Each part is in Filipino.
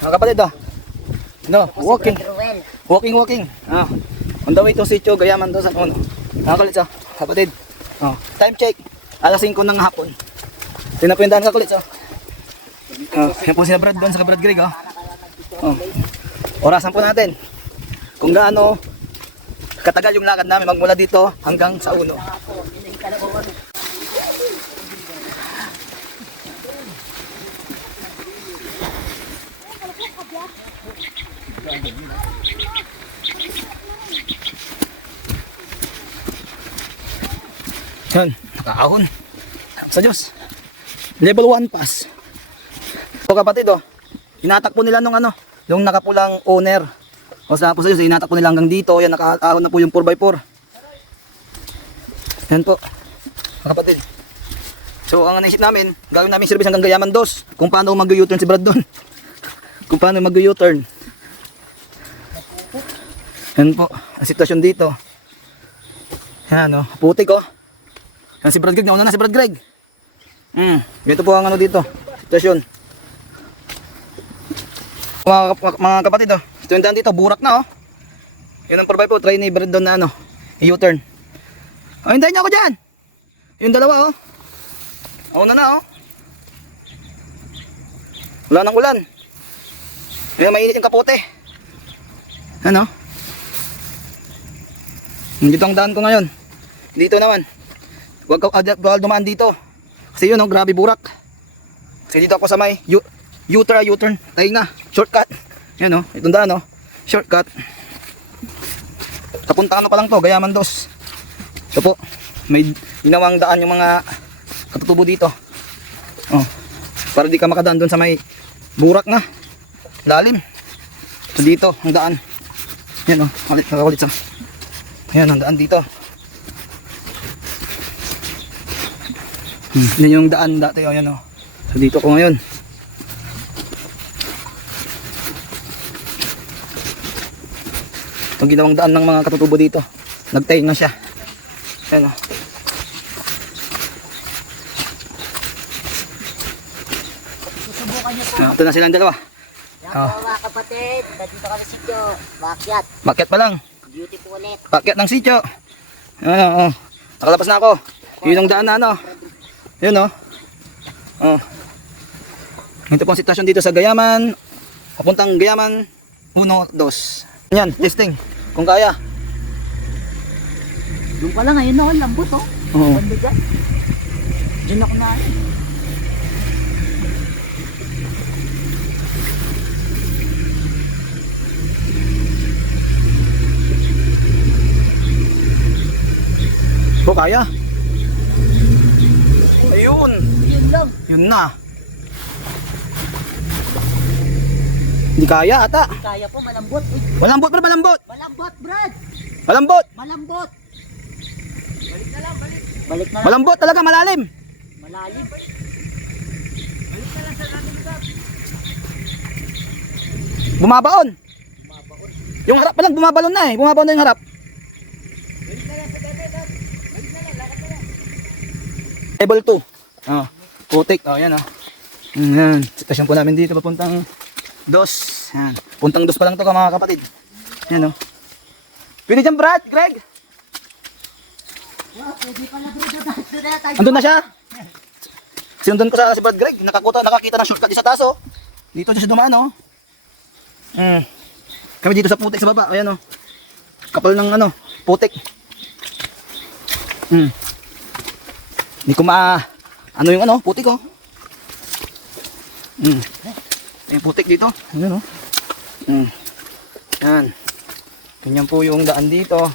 Mga kapatid, oh. No, walking. Walking. On the way to Sitio Gayaman doon sa ano. Mga kalit, oh. Kapatid. Oh, time check. Alas 5 ng hapon. Tinapindahan ka kulit, oh. Yan po sila Brad doon sa Brad Greg, oh. Oh. Orasan po natin kung gaano katagal yung lakad namin magmula dito hanggang sa uno. Yan, nakahon. Sa Diyos. Level 1 pass. So kapatid, oh, inatakpo nila nung ano, yung nakapulang owner. O sa po sa Diyos, inatakpo nila hanggang dito. Yan, nakahon na po yung 4x4. Yan po, mga kapatid. So ang naisip namin, gawin namin service hanggang Gayaman 2. Kung paano mag-U-turn si Brad doon. Kung paano mag-U-turn. Yan po, ang sitwasyon dito. Yan, oh, putik, oh. Yan si Brad Greg, nauna na si Brad Greg. Ito po ang ano dito, sitwasyon. Mga kapatid, oh, ito yung daan dito, burak na, oh. Yun ang provide po, try ni Brad doon na ano, U-turn. Oh, hintayin niyo ako dyan. Yung dalawa, oh. Nauna na, oh. Wala nang ulan. Ngayon mainit yung kapote. Ano? Dito ang daan ko ngayon. Dito naman. Huwag dumaan dito. Kasi yun, oh, grabe burak. Kasi dito ako sa may U-turn. Tayo nga, shortcut. Yan, oh, itong daan, oh. Shortcut. Kapunta ano pa lang to, Gayaman 2. Ito po, may ginawang daan yung mga katutubo dito. Oh, para di ka makadaan doon sa may burak na lalim. So dito, ang daan. Yan, oh, nakakulit sa. Ayan, ang daan dito. Yan yung daan dati, oh, yan, oh. So dito ko ngayon. Itong ginawang daan ng mga katutubo dito. Nagtayo na siya. Ayan, oh. Ito na silang dalawa. Yan po mga kapatid, dito kami sa sitio. Bakyat. Bakyat pa lang. Beautiful ulit. Bakyat ng sitio. Ayan, oh. Nakalabas na ako. Yun ang daan na ano. Yun, oh. Oh. Ito po ang sitwasyon dito sa Gayaman. Papuntang Gayaman 1, 2. Yan, testing. Kung kaya. Yung pala ngayon ako, lambot, oh. Oo. Banda dyan. Diyan ako na. Kung kaya. Ayun. Yun lang. Yun na. Hindi kaya ata. Kaya po, malambot. Uy, Malambot, Brad, malambot. malambot, Brad. Malambot. Malambot. Balik na lang, balik. Balik na lang. Malambot talaga, malalim. Malalim. Bumabaon. Yung harap pa lang, bumabalon na eh. Bumabaon na yung harap. Level 2. Oh, putik. Oh, yan, oh. Yan. Sitwasyon po namin dito papuntang 2. Yan. Puntang 2 pa lang to mga kapatid. Yan, oh. Pwede dyan, Brad, Greg. Pwede pala, Brad. Andun na siya. Sinundan ko sa si Brad Greg. Nakakita ng shortcut sa taas, oh. Dito siya dumaan, oh. Kami dito sa putik sa baba. Ayan, oh. Kapal ng ano, putik. Hindi ko ano yung ano, putik, oh. Yung putik dito. Ayan, oh. Yan. Ganyan po yung daan dito.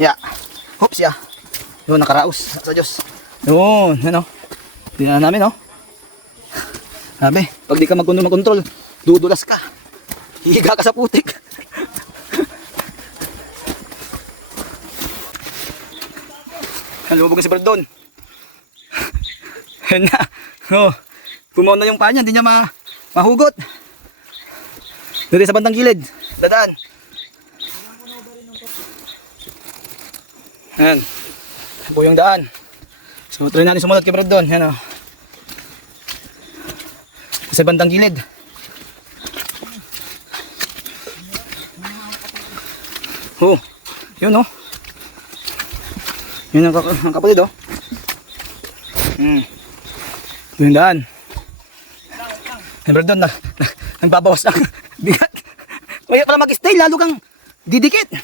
Yeah. Hoops, yeah. Yun, nakaraos. Sa Diyos. Yun, ano. Tingnan namin, oh. Sabi, pag di ka mag-control, dudulas ka. Hihiga ka sa putik. Lumubog na si Brad doon. Yan na. Oh, pumaw na yung paa niya, hindi niya mahugot. Dito sa bandang gilid. Dadaan. Yan. Yan po yung daan. So try natin sumunod kay Brad doon. Yan, oh. Sa bandang gilid. Oh, yun oh. Yun ang kapatid oh. Yung daan. Siyempre doon, nagbabawas ng bigat. Kaya pala mag-stay, lalo kang didikit.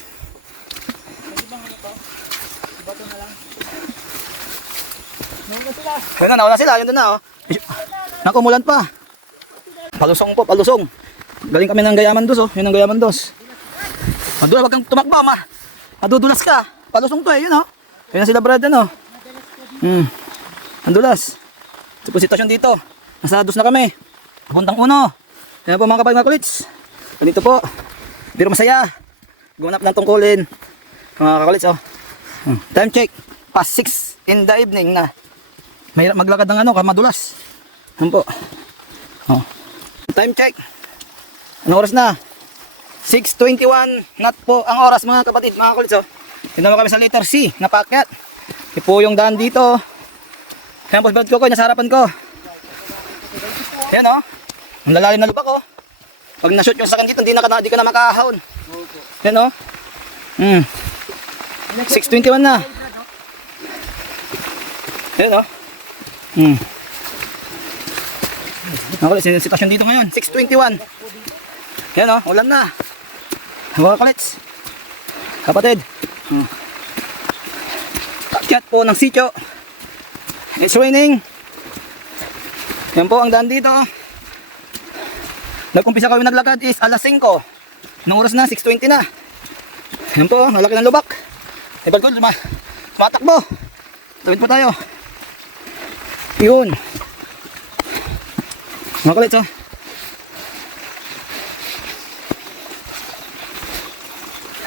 Yun na, nauna sila, yun na oh. Naku, umulan pa. Palusong po, palusong. Galing kami ng Gayaman Dos oh, yun ang Gayaman Dos. Madulas, wag kang tumakba, madudulas ka. Palusong to eh, yun oh. Yun na sila Brad, ano. Madulas. Ito po sitwasyon dito. Nasa dos na kami. Puntang uno. Yan po mga kapatid, mga kulits. Ganito po. Pero masaya. Gumanap ng tungkulin. Mga kakulits oh. Time check. Past 6 in the evening na. Mahirap maglakad ng ano, madulas. Yan po. Oh. Time check. Anong oras na? 6:21 not po ang oras mga kapatid, mga kulits oh. Tignan mo kami sa letter C na paakyat. Ito po yung daan dito. Yan po, Brad Kokoy, nasa harapan ko. Yan oh. Ang lalalim na lubak oh. Pag na-shoot yung sakan dito, di ka na makahahon. Yan oh. 6:21 na. Yan oh. Mga kulits, yung sitwasyon dito ngayon, 6:21. Yan oh, ulan na. Mga kulits, kapatid. Kakyat po ng sityo. It's raining. Yan po ang daan dito. Nag-umpisa kami naglakad is alas 5. Anong oras na? 6:20 na. Yan po, malaki ng lubak. Ibal ko, tumatakbo. Tawid po tayo. Yun. Mga kulits oh.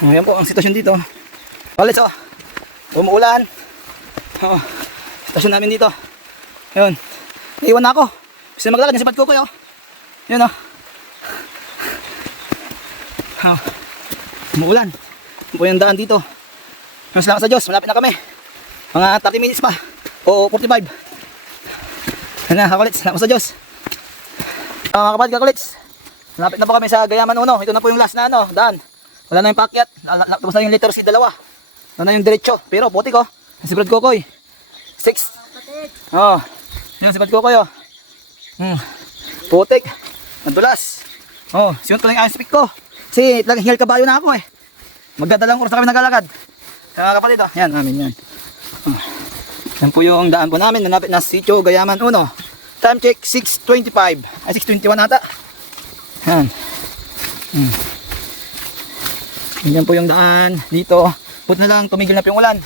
Ayan po ang sitwasyon dito. Kulits oh. Umuulan. Oh. Sitwasyon namin dito. Yun. Naiwan na ako. Gusto na maglakad. Nasipat ko oh. Yun oh. Oh. Umuulan. Yun po yung daan dito. Mas lang sa Diyos. Malapit na kami. Mga 30 minutes pa. O 45. Yan na kakulits. Salamat sa Diyos. Mga kapatid kakulits. Malapit na po kami sa Gayaman Uno. Ito na po yung last na ano. Daan. Wala na yung pakyat. Tapos na yung letter C dalawa. Wala na yung diretso. Pero putik oh. Si Brad Kokoy. 6. Oh. Yan si Brad Kokoy oh. Putik. Nadulas. Oh. Siyon ko lang yung iron speak ko. Kasi talagang hingal kabayo na ako eh. Magdadalang oras na kami naglalakad. Mga kapatid oh. Yan. Amin yan. Yan po yung daan po namin. Nanapit na Sitio Gayaman Uno. Time check 6:25. Ay 6:21 ata. Yan. Yan po yung daan dito. Buti na lang tumigil na po yung ulan.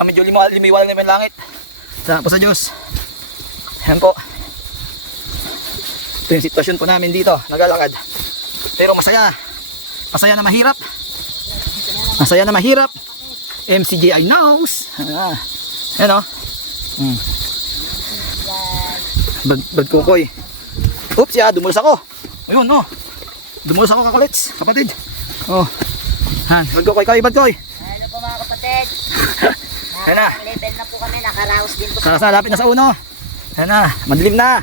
Medyo limiwalang na yung langit. Salamat po sa Diyos. Yan po. Ito yung sitwasyon po namin dito. Naglalakad. Pero masaya. Masaya na mahirap. Masaya na mahirap. MCGI knows. Yan o. Bad Kokoy. Oops ya, dumulas ako. Ayun no. Dumulas ako kakulits. Kapatid. Oh. Han, Bad Kokoy, Bad Kokoy. Hello po mga kapatid. Yan na. Level na po kami, nakaraos din po. Lapit na sa uno. Yan na, madilim na.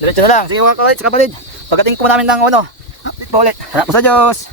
Diretso na lang. Sige mga kakulits, kapatid. Pagdating po namin ng uno. Update po ulit. Salamat po sa Diyos.